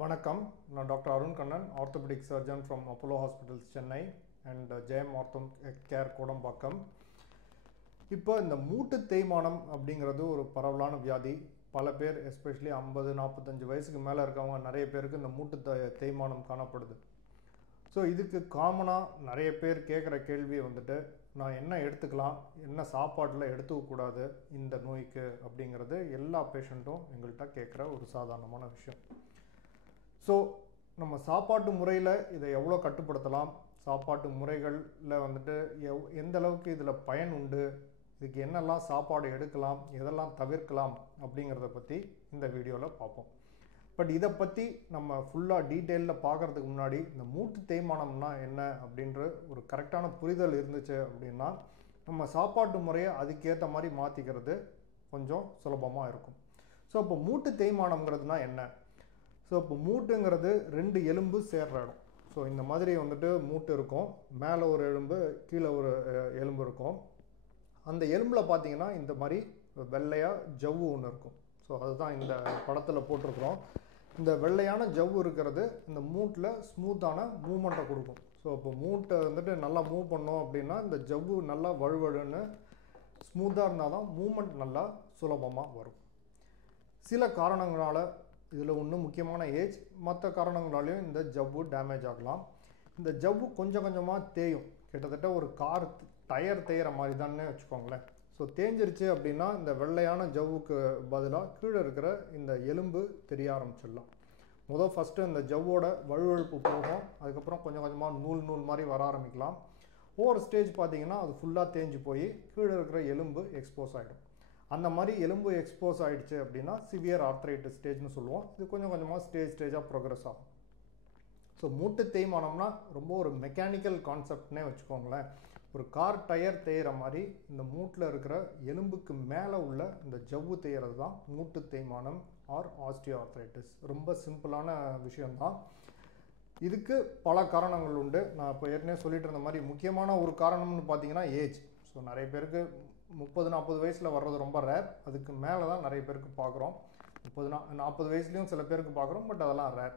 வணக்கம். நான் doctor Arun Kannan, orthopaedic surgeon from Apollo hospitals Chennai and Jayam ortho care Kodambakkam. இப்போ இந்த மூட்டு தேய்மானம் அப்படிங்கிறது ஒரு பரவலான வியாதி. பல பேர் எஸ்பெஷலி 50-45 வயசுக்கு மேலே இருக்கவங்க நிறைய பேருக்கு இந்த மூட்டு தேய்மானம் காணப்படுது. ஸோ இதுக்கு காமனாக நிறைய பேர் கேட்குற கேள்வி வந்துட்டு, நான் என்ன எடுத்துக்கலாம், என்ன சாப்பாட்டில் எடுத்துக்கக்கூடாது இந்த நோய்க்கு அப்படிங்கிறது எல்லா பேஷண்ட்டும் எங்கள்கிட்ட கேட்குற ஒரு சாதாரணமான விஷயம். ஸோ நம்ம சாப்பாட்டு முறையில் இதை எவ்வளோ கட்டுப்படுத்தலாம், சாப்பாட்டு முறைகளில் வந்துட்டு எந்த அளவுக்கு இதில் பயன் உண்டு, இதுக்கு என்னெல்லாம் சாப்பாடு எடுக்கலாம், எதெல்லாம் தவிர்க்கலாம் அப்படிங்கிறத பற்றி இந்த வீடியோவில் பார்ப்போம். பட் இதை பற்றி நம்ம ஃபுல்லாக டீட்டெயிலில் பார்க்குறதுக்கு முன்னாடி இந்த மூட்டு தேய்மானம்னா என்ன அப்படின்ற ஒரு கரெக்டான புரிதல் இருந்துச்சு அப்படின்னா நம்ம சாப்பாட்டு முறையை அதுக்கேற்ற மாதிரி மாற்றிக்கிறது கொஞ்சம் சுலபமாக இருக்கும். ஸோ இப்போ மூட்டு தேய்மானம்ங்கிறதுனா என்ன? ஸோ இப்போ மூட்டுங்கிறது 2 எலும்பு சேர்ற இடம். ஸோ இந்த மாதிரி வந்துட்டு மூட்டு இருக்கும், மேலே ஒரு எலும்பு கீழே ஒரு எலும்பு இருக்கும். அந்த எலும்பில் பார்த்தீங்கன்னா இந்த மாதிரி வெள்ளையாக ஜவ்வு ஒன்று இருக்கும். ஸோ அதுதான் இந்த படத்தில் போட்டிருக்கிறோம். இந்த வெள்ளையான ஜவ்வு இருக்கிறது இந்த மூட்டில் ஸ்மூத்தான மூமெண்ட்டை கொடுக்கும். ஸோ இப்போ மூட்டை வந்துட்டு நல்லா மூவ் பண்ணோம் அப்படின்னா இந்த ஜவ்வு நல்லா வழுவழுன்னு ஸ்மூத்தாக இருந்தால் தான் மூமெண்ட் நல்லா சுலபமாக வரும். சில காரணங்களால், இதில் ஒன்று முக்கியமான ஏஜ், மற்ற காரணங்களாலையும் இந்த ஜவ்வு டேமேஜ் ஆகலாம். இந்த ஜவ்வு கொஞ்சம் கொஞ்சமாக தேயும், கிட்டத்தட்ட ஒரு கார் டயர் தேயிற மாதிரி தானே வச்சுக்கோங்களேன். ஸோ தேஞ்சிருச்சு அப்படின்னா இந்த வெள்ளையான ஜவ்வுக்கு பதிலாக கீழே இருக்கிற இந்த எலும்பு தெரிய ஆரம்பிச்சிடலாம். ஃபஸ்ட்டு இந்த ஜவ்வோட வழுவழுப்பு போகும், அதுக்கப்புறம் கொஞ்சம் கொஞ்சமாக நூல் மாதிரி வர ஆரம்பிக்கலாம். ஒவ்வொரு ஸ்டேஜ் பார்த்தீங்கன்னா அது ஃபுல்லாக தேஞ்சு போய் கீழே இருக்கிற எலும்பு எக்ஸ்போஸ் ஆகிடும். அந்த மாதிரி எலும்பு எக்ஸ்போஸ் ஆகிடுச்சு அப்படின்னா சிவியர் ஆர்த்ரைட்டிஸ் ஸ்டேஜ்னு சொல்லுவோம். இது கொஞ்சம் கொஞ்சமாக ஸ்டேஜாக ப்ரோக்ரஸ் ஆகும். ஸோ மூட்டு தேய்மானம்னா ரொம்ப ஒரு மெக்கானிக்கல் கான்செப்ட்னே வச்சுக்கோங்களேன். ஒரு கார் டயர் தேயிற மாதிரி இந்த மூட்டில் இருக்கிற எலும்புக்கு மேலே உள்ள இந்த ஜவ்வு தேய்கிறது தான் மூட்டு தேய்மானம் ஆர் ஆஸ்டியோ ஆர்த்ரைட்டிஸ். ரொம்ப சிம்பிளான விஷயம்தான். இதுக்கு பல காரணங்கள் உண்டு. நான் இப்போ ஏற்கனவே சொல்லிட்டு இருந்த மாதிரி முக்கியமான ஒரு காரணம்னு பார்த்தீங்கன்னா ஏஜ். ஸோ நிறைய பேருக்கு 30-40 வயசில் வர்றது ரொம்ப ரேர். அதுக்கு மேலே தான் நிறைய பேருக்கு பார்க்குறோம். 30-40 வயசுலேயும் சில பேருக்கு பார்க்குறோம், பட் அதெல்லாம் ரேர்.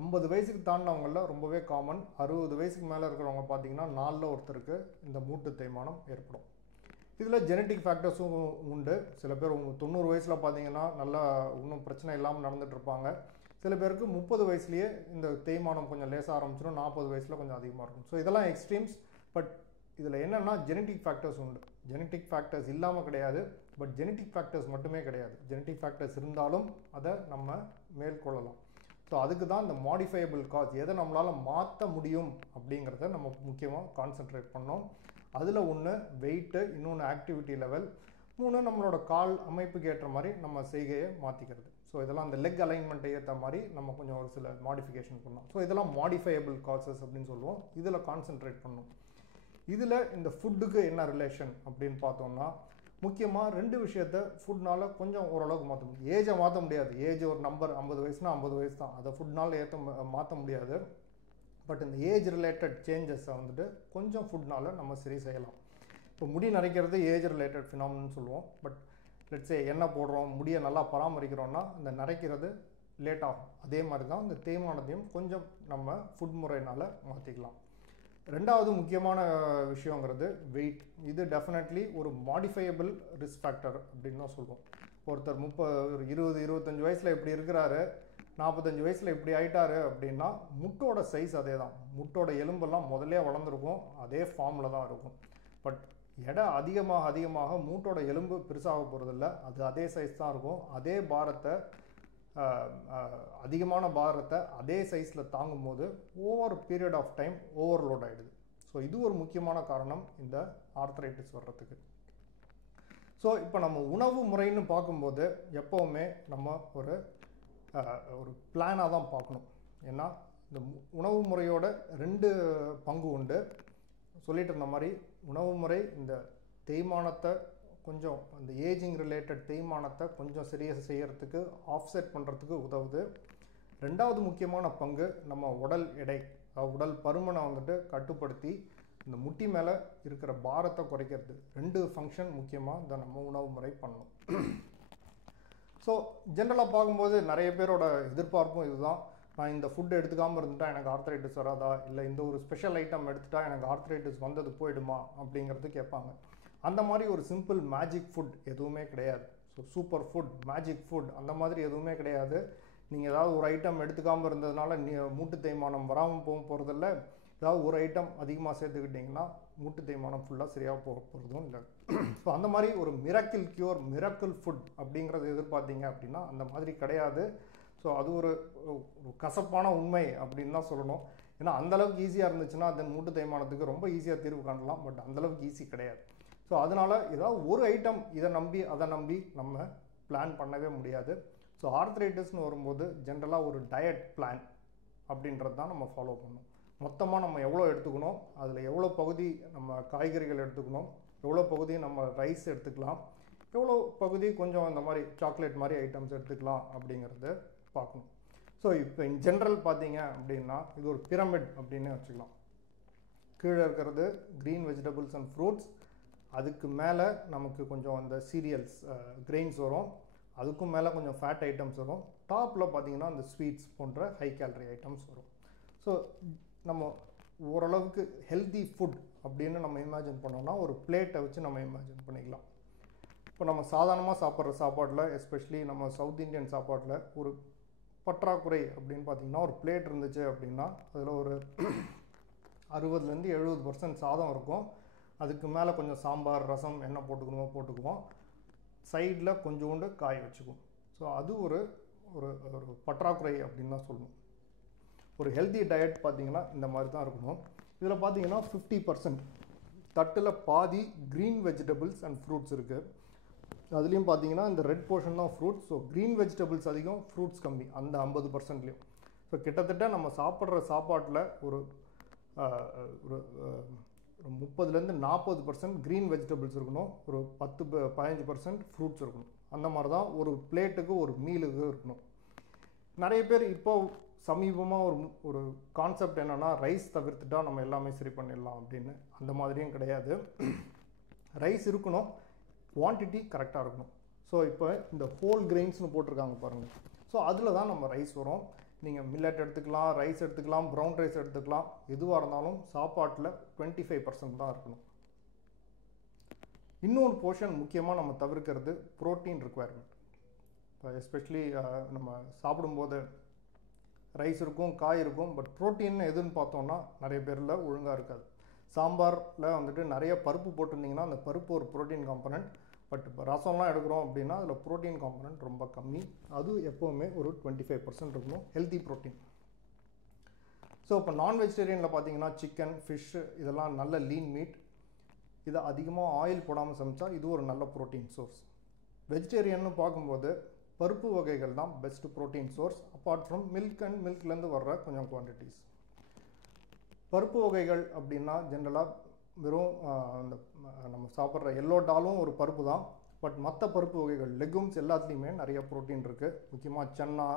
50 வயசுக்கு தாண்டினவங்களில் ரொம்பவே காமன். 60 வயசுக்கு மேலே இருக்கிறவங்க பார்த்தீங்கன்னா 4ல் ஒருத்தருக்கு இந்த மூட்டு தேய்மானம் ஏற்படும். இதில் ஜெனட்டிக் ஃபேக்டர்ஸும் உண்டு. சில பேர் 90 வயசில் பார்த்தீங்கன்னா நல்லா இன்னும் பிரச்சனை இல்லாமல் நடந்துட்டு இருப்பாங்க. சில பேருக்கு 30 வயசுலேயே இந்த தேய்மானம் கொஞ்சம் லேசாக ஆரம்பிச்சிடும், 40 வயசில் கொஞ்சம் அதிகமாக இருக்கும். ஸோ இதெல்லாம் எக்ஸ்ட்ரீம்ஸ். பட் இதில் என்னென்னா ஜெனட்டிக் ஃபேக்டர்ஸ் உண்டு. ஜெனட்டிக் ஃபேக்டர்ஸ் இல்லாமல் கிடையாது, பட் ஜெனட்டிக் ஃபேக்டர்ஸ் மட்டுமே கிடையாது. ஜெனட்டிக் ஃபேக்டர்ஸ் இருந்தாலும் அதை நம்ம மேற்கொள்ளலாம். ஸோ அதுக்கு தான் இந்த மாடிஃபையபிள் காஸ், எதை நம்மளால் மாற்ற முடியும் அப்படிங்கிறத நம்ம முக்கியமாக கான்சென்ட்ரேட் பண்ணோம். அதில் ஒன்று வெயிட்டு, இன்னொன்று ஆக்டிவிட்டி லெவல், 3 நம்மளோட கால் அமைப்புக்கு ஏற்ற மாதிரி நம்ம செய்கையை மாற்றிக்கிறது. ஸோ இதெல்லாம் அந்த லெக் அலைன்மெண்ட்டை ஏற்ற மாதிரி நம்ம கொஞ்சம் ஒரு சில மாடிஃபிகேஷன் பண்ணோம். ஸோ இதெல்லாம் மாடிஃபையபிள் காசஸ் அப்படின்னு சொல்லுவோம். இதில் கான்சென்ட்ரேட் பண்ணோம். இதில் இந்த ஃபுட்டுக்கு என்ன ரிலேஷன் அப்படின்னு பார்த்தோம்னா முக்கியமாக 2 விஷயத்த ஃபுட்னால் கொஞ்சம் ஓரளவுக்கு மாற்ற முடியும். ஏஜை மாற்ற முடியாது. ஏஜ் ஒரு நம்பர், 50 வயசுனா 50 வயசு தான், அதை ஃபுட்னால் மாற்ற முடியாது. பட் இந்த ஏஜ் ரிலேட்டட் சேஞ்சஸை வந்துட்டு கொஞ்சம் ஃபுட்னால் நம்ம சரி செய்யலாம். இப்போ முடி நரைக்கிறது ஏஜ் ரிலேட்டட் ஃபினாமினு சொல்லுவோம். பட் லெட்ஸே எண்ணெய் போடுறோம், முடியை நல்லா பராமரிக்கிறோன்னா இந்த நரைக்கிறது லேட் ஆகும். அதே மாதிரி தான் இந்த தேய்மானத்தையும் கொஞ்சம் நம்ம ஃபுட் முறையினால் மாற்றிக்கலாம். 2வது முக்கியமான விஷயங்கிறது வெயிட். இது டெஃபினெட்லி ஒரு மாடிஃபையபிள் ரிஸ்க் ஃபேக்டர் அப்படின்னு தான் சொல்லுவோம். ஒருத்தர் 20-25 வயசில் இப்படி இருக்கிறாரு, 45 வயசில் இப்படி ஆயிட்டாரு அப்படின்னா முட்டோட சைஸ் அதே தான். முட்டோட எலும்பெல்லாம் முதல்ல வளர்ந்துருக்கும், அதே ஃபார்மில் தான் இருக்கும். பட் எடை அதிகமாக மூட்டோட எலும்பு பெருசாக போகிறதில்ல, அது அதே சைஸ் தான் இருக்கும். அதே பாரத்தை, அதிகமான பாரத்தை அதே சைஸில் தாங்கும் போது over period of time overload ஆகிடுது. ஸோ இது ஒரு முக்கியமான காரணம் இந்த ஆர்த்ரைட்டிஸ் வர்றதுக்கு. ஸோ இப்போ நம்ம உணவு முறைன்னு பார்க்கும்போது எப்போவுமே நம்ம ஒரு பிளானாக தான் பார்க்கணும். ஏன்னா இந்த உணவு முறையோட 2 பங்கு உண்டு. சொல்லிட்டு இருந்த மாதிரி உணவு முறை இந்த தேய்மானத்தை கொஞ்சம், அந்த ஏஜிங் ரிலேட்டட் தேய்மானத்தை கொஞ்சம் சரியாக செய்கிறதுக்கு, ஆஃப்செட் பண்ணுறதுக்கு உதவுது. 2வது முக்கியமான பங்கு நம்ம உடல் எடை, உடல் பருமனை வந்துட்டு கட்டுப்படுத்தி இந்த முட்டி மேலே இருக்கிற பாரத்தை குறைக்கிறது. 2 ஃபங்க்ஷன் முக்கியமாக இந்த நம்ம உணவு முறை பண்ணணும். ஸோ ஜென்ரலாக பார்க்கும்போது நிறைய பேரோட எதிர்பார்ப்பும் இதுதான். நான் இந்த ஃபுட் எடுத்துக்காமல் இருந்துட்டா எனக்கு ஆர்த்ரைட்டிஸ் வராதா, இல்லை இந்த ஒரு ஸ்பெஷல் ஐட்டம் எடுத்துட்டா எனக்கு ஆர்த்ரைட்டிஸ் வந்தது போயிடுமா அப்படிங்கிறது கேட்பாங்க. அந்த மாதிரி ஒரு சிம்பிள் மேஜிக் ஃபுட் எதுவுமே கிடையாது. So super food, magic food அந்த மாதிரி எதுவுமே கிடையாது. நீங்கள் ஏதாவது ஒரு ஐட்டம் எடுத்துக்காமல் இருந்ததுனால மூட்டு தேய்மானம் வராமல் போகிறதில்ல. ஏதாவது ஒரு ஐட்டம் அதிகமாக சேர்த்துக்கிட்டிங்கன்னா மூட்டு தேய்மானம் ஃபுல்லாக சரியாக போகிறதும் இல்லை. ஸோ அந்த மாதிரி ஒரு மிராக்கிள் க்யூர், மிராக்கிள் ஃபுட் அப்படிங்கிறது எதிர்பார்த்தீங்க அப்படின்னா அந்த மாதிரி கிடையாது. ஸோ அது ஒரு கசப்பான உண்மை அப்படின்னு தான் சொல்லணும். ஏன்னா அந்தளவுக்கு ஈஸியாக இருந்துச்சுன்னா தென் மூட்டு தேய்மானத்துக்கு ரொம்ப ஈஸியாக தீர்வு காணலாம். பட் அந்தளவுக்கு ஈஸி கிடையாது. ஸோ அதனால் ஏதாவது ஒரு ஐட்டம் இதை நம்பி அதை நம்பி நம்ம பிளான் பண்ணவே முடியாது. ஸோ ஆர்த்ரைட்டிஸ்னு வரும்போது ஜென்ரலாக ஒரு டயட் பிளான் அப்படின்றது தான் நம்ம ஃபாலோ பண்ணணும். மொத்தமாக நம்ம எவ்வளோ எடுத்துக்கணும், அதில் எவ்வளோ பகுதி நம்ம காய்கறிகள் எடுத்துக்கணும், எவ்வளோ பகுதி நம்ம ரைஸ் எடுத்துக்கலாம், எவ்வளோ பகுதி கொஞ்சம் இந்த மாதிரி சாக்லேட் மாதிரி ஐட்டம்ஸ் எடுத்துக்கலாம் அப்படிங்கிறது பார்க்கணும். ஸோ இப்போ இன் ஜென்ரல் பார்த்தீங்க அப்படின்னா இது ஒரு பிரமிட் அப்படின்னு வச்சுக்கலாம். கீழே இருக்கிறது க்ரீன் வெஜிடபிள்ஸ் அண்ட் ஃப்ரூட்ஸ், அதுக்கு மேலே நமக்கு கொஞ்சம் அந்த சீரியல்ஸ் கிரெயின்ஸ் வரும், அதுக்கும் மேலே கொஞ்சம் ஃபேட் ஐட்டம்ஸ் வரும், டாப்பில் பார்த்தீங்கன்னா அந்த ஸ்வீட்ஸ் போன்ற ஹை கேலரி ஐட்டம்ஸ் வரும். ஸோ நம்ம ஓரளவுக்கு ஹெல்தி ஃபுட் அப்படின்னு நம்ம இமேஜின் பண்ணோம்னா ஒரு பிளேட்டை வச்சு நம்ம இமேஜின் பண்ணிக்கலாம். இப்போ நம்ம சாதாரணமாக சாப்பிட்ற சாப்பாட்டில், எஸ்பெஷலி நம்ம சவுத் இந்தியன் சாப்பாட்டில் ஒரு பற்றாக்குறை அப்படின்னு பார்த்திங்கன்னா ஒரு பிளேட் இருந்துச்சு அப்படின்னா அதில் ஒரு 60-70% சாதம் இருக்கும். அதுக்கு மேலே கொஞ்சம் சாம்பார், ரசம் என்ன போட்டுக்குவோம், சைடில் கொஞ்சோண்டு காய் வச்சுக்குவோம். ஸோ அது ஒரு ஒரு ஒரு பற்றாக்குறை அப்படின்னு தான் சொல்லணும். ஒரு ஹெல்தி டயட் பார்த்திங்கன்னா இந்த மாதிரி தான் இருக்கணும். இதில் பார்த்தீங்கன்னா 50% தட்டில் பாதி க்ரீன் வெஜிடபிள்ஸ் அண்ட் ஃப்ரூட்ஸ் இருக்குது. அதுலேயும் பார்த்தீங்கன்னா இந்த ரெட் போர்ஷன் தான் ஃப்ரூட்ஸ். ஸோ க்ரீன் வெஜிடபிள்ஸ் அதிகம், ஃப்ரூட்ஸ் கம்மி அந்த 50%லேயும். ஸோ கிட்டத்தட்ட நம்ம சாப்பிட்ற சாப்பாட்டில் ஒரு 30-40% க்ரீன் வெஜிடபிள்ஸ் இருக்கணும், ஒரு 10-15% ஃப்ரூட்ஸ் இருக்கணும். அந்த மாதிரி தான் ஒரு பிளேட்டுக்கு ஒரு மீலுக்கு இருக்கணும். நிறைய பேர் இப்போ சமீபமாக ஒரு கான்செப்ட் என்னென்னா ரைஸ் தவிர்த்துட்டா நம்ம எல்லாமே சரி பண்ணிடலாம் அப்படின்னு. அந்த மாதிரியும் கிடையாது. ரைஸ் இருக்கணும், குவான்டிட்டி கரெக்டாக இருக்கணும். ஸோ இப்போ இந்த ஹோல் கிரெயின்ஸ்னு போட்டிருக்காங்க பாருங்கள். ஸோ அதில் தான் நம்ம ரைஸ் வரும். நீங்கள் மில்லட் எடுத்துக்கலாம், ரைஸ் எடுத்துக்கலாம், ப்ரௌன் ரைஸ் எடுத்துக்கலாம், எதுவாக இருந்தாலும் சாப்பாட்டில் 25% தான் இருக்கணும். இன்னொரு போர்ஷன் முக்கியமாக நம்ம தவிர்க்கிறது ப்ரோட்டீன் ரிக்குவயர்மெண்ட். இப்போ எஸ்பெஷலி நம்ம சாப்பிடும்போது ரைஸ் இருக்கும், காய் இருக்கும், பட் ப்ரோட்டீன் எதுன்னு பார்த்தோன்னா நிறைய பேரில் ஒழுங்காக இருக்காது. சாம்பாரில் வந்துட்டு நிறைய பருப்பு போட்டிருந்தீங்கன்னா அந்த பருப்பு ஒரு ப்ரோட்டீன் காம்பனண்ட். பட் இப்போ ரசம்லாம் எடுக்கிறோம் அப்படின்னா அதில் ப்ரோட்டீன் காம்பனண்ட் ரொம்ப கம்மி. அது எப்போவுமே ஒரு 25% இருக்கணும் ஹெல்தி ப்ரோட்டீன். ஸோ இப்போ நான் வெஜிடேரியனில் பார்த்தீங்கன்னா சிக்கன், ஃபிஷ்ஷு இதெல்லாம் நல்ல லீன் மீட். இதை அதிகமாக ஆயில் போடாமல் சமைச்சா இது ஒரு நல்ல ப்ரோட்டீன் சோர்ஸ். வெஜிடேரியன்னு பார்க்கும்போது பருப்பு வகைகள் தான் best protein source, apart from milk and மில்க்லேருந்து வர்ற கொஞ்சம் குவான்டிட்டிஸ். பருப்பு வகைகள் அப்படின்னா ஜென்ரலாக வெறும் இந்த நம்ம சாப்பிட்ற எல்லோ டாலும் ஒரு பருப்பு தான். பட் மற்ற பருப்பு வகைகள் லெகும்ஸ் எல்லாத்துலேயுமே நிறைய ப்ரோட்டீன் இருக்குது. முக்கியமாக சன்னா,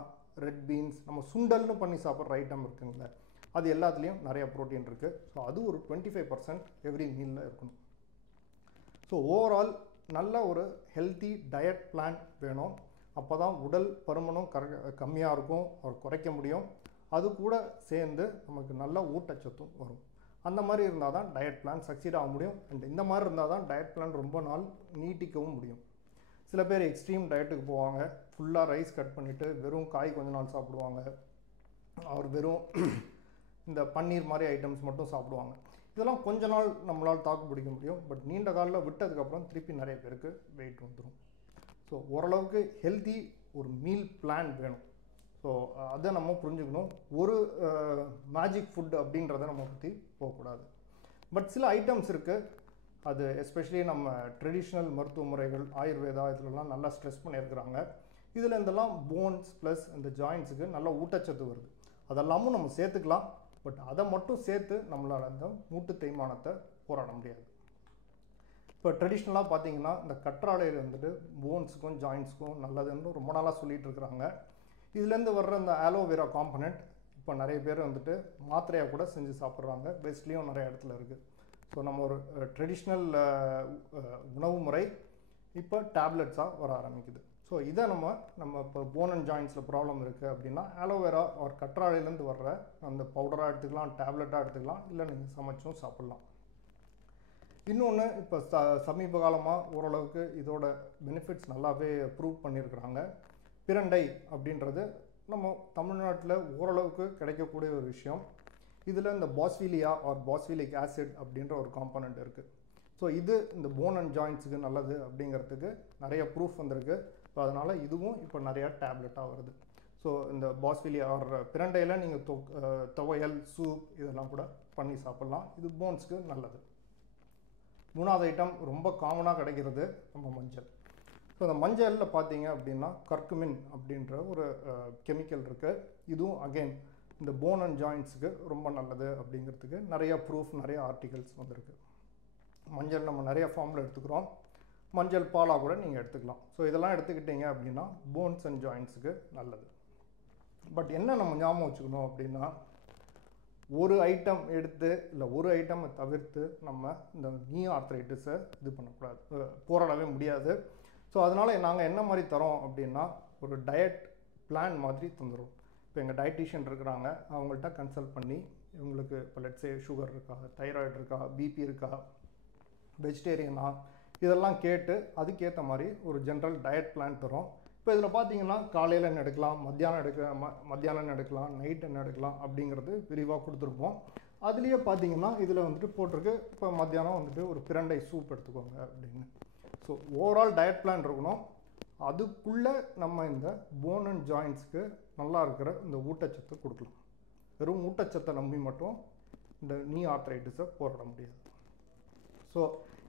ரெட் பீன்ஸ், நம்ம சுண்டல்னு பண்ணி சாப்பிட்ற ஐட்டம் இருக்குங்களே, அது எல்லாத்துலேயும் நிறைய ப்ரோட்டீன் இருக்குது. ஸோ அது ஒரு 25% எவ்ரி மீலில் இருக்கணும். ஸோ ஓவரால் நல்ல ஒரு ஹெல்த்தி டயட் பிளான் வேணும். அப்போ தான் உடல் பருமனும் கம்மியாக இருக்கும், அவர் குறைக்க முடியும். அது கூட சேர்ந்து நமக்கு நல்ல ஊட்டச்சத்தும் வரும். அந்த மாதிரி இருந்தால் தான் டயட் பிளான் சக்சீட் ஆக முடியும். அண்ட் இந்த மாதிரி இருந்தால் தான் டயட் பிளான் ரொம்ப நாள் நீட்டிக்கவும் முடியும். சில பேர் எக்ஸ்ட்ரீம் டயட்டுக்கு போவாங்க, ஃபுல்லாக ரைஸ் கட் பண்ணிவிட்டு வெறும் காய் கொஞ்ச நாள் சாப்பிடுவாங்க, அவர் வெறும் இந்த பன்னீர் மாதிரி ஐட்டம்ஸ் மட்டும் சாப்பிடுவாங்க. இதெல்லாம் கொஞ்ச நாள் நம்மளால் தாக்கு பிடிக்க முடியும். பட் நீண்ட காலில் விட்டதுக்கப்புறம் திருப்பி நிறைய பேருக்கு வெயிட் வந்துடும். ஸோ ஓரளவுக்கு ஹெல்தி ஒரு மீல் பிளான் வேணும். ஸோ அதை நம்ம புரிஞ்சுக்கணும். ஒரு மேஜிக் ஃபுட் அப்படின்றத நம்ம பற்றி போகக்கூடாது. பட் சில ஐட்டம்ஸ் இருக்குது, அது எஸ்பெஷலி நம்ம ட்ரெடிஷ்னல் மருத்துவ முறைகள், ஆயுர்வேதா இதிலெலாம் நல்லா ஸ்ட்ரெஸ் பண்ணியிருக்கிறாங்க. இதில் இதெல்லாம் போன்ஸ் ப்ளஸ் இந்த ஜாயின்ஸுக்கு நல்ல ஊட்டச்சத்து வருது. அதெல்லாமும் நம்ம சேர்த்துக்கலாம். பட் அதை மட்டும் சேர்த்து நம்மளால் அந்த மூட்டு தேய்மானத்தை போராட முடியாது. இப்போ ட்ரெடிஷ்னலாக பார்த்தீங்கன்னா இந்த கற்றாழையில் வந்துட்டு போன்ஸுக்கும் ஜாயின்ஸுக்கும் நல்லதுன்னு ரொம்ப நாளாக சொல்லிகிட்டு இருக்கிறாங்க. இதுலேருந்து வர்ற இந்த ஆலோவேரா காம்பனண்ட் இப்போ நிறைய பேர் வந்துட்டு மாத்திரையாக கூட செஞ்சு சாப்பிட்றாங்க. வெஸ்ட்லேயும் நிறைய இடத்துல இருக்குது. ஸோ நம்ம ஒரு ட்ரெடிஷ்னல் உணவு முறை இப்போ டேப்லெட்ஸாக வர ஆரம்பிக்குது. ஸோ இதை நம்ம இப்போ போன் அண்ட் ஜாயின்ஸில் ப்ராப்ளம் இருக்குது அப்படின்னா ஆலோவேரா ஒரு கற்றாழையிலேருந்து வர்ற அந்த பவுடராக எடுத்துக்கலாம், டேப்லெட்டாக எடுத்துக்கலாம், இல்லை நீங்கள் சமைச்சும் சாப்பிட்லாம். இன்னொன்று இப்போ சமீப காலமாக ஓரளவுக்கு இதோட பெனிஃபிட்ஸ் நல்லாவே ப்ரூவ் பண்ணியிருக்கிறாங்க. பிரண்டை அப்படின்றது நம்ம தமிழ்நாட்டில் ஓரளவுக்கு கிடைக்கக்கூடிய ஒரு விஷயம். இதில் இந்த பாஸ்வீலியா ஆர் பாஸ்வீலிக் ஆசிட் அப்படின்ற ஒரு காம்பனண்ட் இருக்குது. ஸோ இது இந்த போன் அண்ட் ஜாயின்ஸுக்கு நல்லது அப்படிங்கிறதுக்கு நிறைய ப்ரூஃப் வந்திருக்கு. ஸோ அதனால் இதுவும் இப்போ நிறையா டேப்லெட்டாக வருது. ஸோ இந்த பாஸ்வீலியா ஆர் பிரண்டையில் நீங்கள் துவையல், சூப் இதெல்லாம் கூட பண்ணி சாப்பிட்லாம். இது போன்ஸ்க்கு நல்லது. மூணாவது ஐட்டம் ரொம்ப காமனாக கிடைக்கிறது நம்ம மஞ்சள். ஸோ அந்த மஞ்சளில் பார்த்தீங்க அப்படின்னா கர்குமின் அப்படின்ற ஒரு கெமிக்கல் இருக்குது. இதுவும் அகெயின் இந்த போன் அண்ட் ஜாயின்ஸுக்கு ரொம்ப நல்லது அப்படிங்கிறதுக்கு நிறைய ப்ரூஃப், நிறைய ஆர்டிகல்ஸ் வந்திருக்கு. மஞ்சள் நம்ம நிறைய ஃபார்மில் எடுத்துக்கிறோம். மஞ்சள் பாலாக கூட நீங்கள் எடுத்துக்கலாம். ஸோ இதெல்லாம் எடுத்துக்கிட்டீங்க அப்படின்னா போன்ஸ் அண்ட் ஜாயின்ஸுக்கு நல்லது. பட் என்ன நம்ம ஞாபகம் வச்சுக்கணும் அப்படின்னா, ஒரு ஐட்டம் எடுத்து இல்லை ஒரு ஐட்டமை தவிர்த்து நம்ம இந்த நீ ஆர்த்ரைட்டிஸை இது பண்ணக்கூடாது, போராடவே முடியாது. ஸோ அதனால் நாங்கள் என்ன மாதிரி தரோம் அப்படின்னா ஒரு டயட் பிளான் மாதிரி தந்துடும். இப்போ எங்கள் டயட்டீஷியன் இருக்கிறாங்க, அவங்கள்ட்ட கன்சல்ட் பண்ணி இவங்களுக்கு இப்போ லெட்ஸே சுகர் இருக்கா, தைராய்டு இருக்கா, பிபி இருக்கா, வெஜிடேரியனா, இதெல்லாம் கேட்டு அதுக்கேற்ற மாதிரி ஒரு ஜென்ரல் டயட் பிளான் தரோம். இப்போ இதில் பார்த்தீங்கன்னா காலையில் என்ன எடுக்கலாம், மத்தியானம் என்ன எடுக்கலாம், நைட் என்ன எடுக்கலாம் அப்படிங்கிறது விரிவாக கொடுத்துருப்போம். அதுலேயே பார்த்தீங்கன்னா இதில் வந்துட்டு போட்டிருக்கு, இப்போ மத்தியானம் வந்துட்டு ஒரு பிரண்டை சூப் எடுத்துக்கோங்க அப்படின்னு. ஸோ ஓவரால் டயட் பிளான் இருக்கணும். அதுக்குள்ளே நம்ம இந்த போன் அண்ட் ஜாயின்ஸ்க்கு நல்லா இருக்கிற இந்த ஊட்டச்சத்தை கொடுக்கலாம். வெறும் ஊட்டச்சத்தை நம்பி மட்டும் இந்த நீ ஆர்த்ரைட்டிஸை போராட முடியாது. ஸோ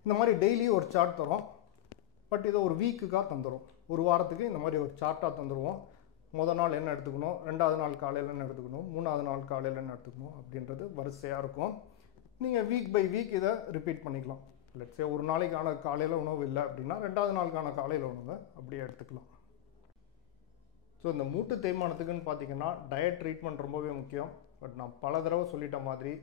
இந்த மாதிரி டெய்லி ஒரு சார்ட் தரோம். பட் இதை ஒரு வீக்குக்காக தந்துடும். ஒரு வாரத்துக்கு இந்த மாதிரி ஒரு சார்ட்டாக தந்துடுவோம். முதல் நாள் என்ன எடுத்துக்கணும், ரெண்டாவது நாள் காலையில் என்ன எடுத்துக்கணும், மூணாவது நாள் காலையில் என்ன எடுத்துக்கணும் அப்படின்றது வரிசையாக இருக்கும். நீங்கள் வீக் பை வீக் இதை ரிப்பீட் பண்ணிக்கலாம். லெட்ஸே ஒரு நாளைக்கான காலையில் உணவு இல்லை அப்படின்னா ரெண்டாவது நாளுக்கான காலையில் உணவை அப்படியே எடுத்துக்கலாம். ஸோ இந்த மூட்டு தேய்மானத்துக்குன்னு பார்த்தீங்கன்னா டயட் ட்ரீட்மெண்ட் ரொம்பவே முக்கியம். பட் நான் பல தடவை சொல்லிட்ட மாதிரி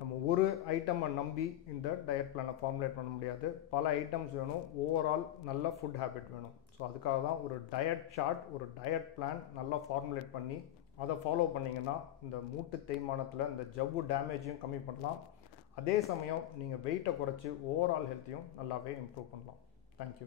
நம்ம ஒரு ஐட்டமை நம்பி இந்த டயட் பிளானை ஃபார்முலேட் பண்ண முடியாது. பல ஐட்டம்ஸ் வேணும், ஓவரால் நல்ல ஃபுட் ஹேபிட் வேணும். ஸோ அதுக்காக தான் ஒரு டயட் சார்ட், ஒரு டயட் பிளான் நல்லா ஃபார்முலேட் பண்ணி அதை ஃபாலோ பண்ணிங்கன்னா இந்த மூட்டு தேய்மானத்தில் இந்த ஜவ்வு டேமேஜையும் கம்மி பண்ணலாம். அதே சமயம் நீங்கள் வெயிட்டை குறைச்சி ஓவரால் ஹெல்த்தையும் நல்லாவே இம்ப்ரூவ் பண்ணலாம். தேங்க்யூ.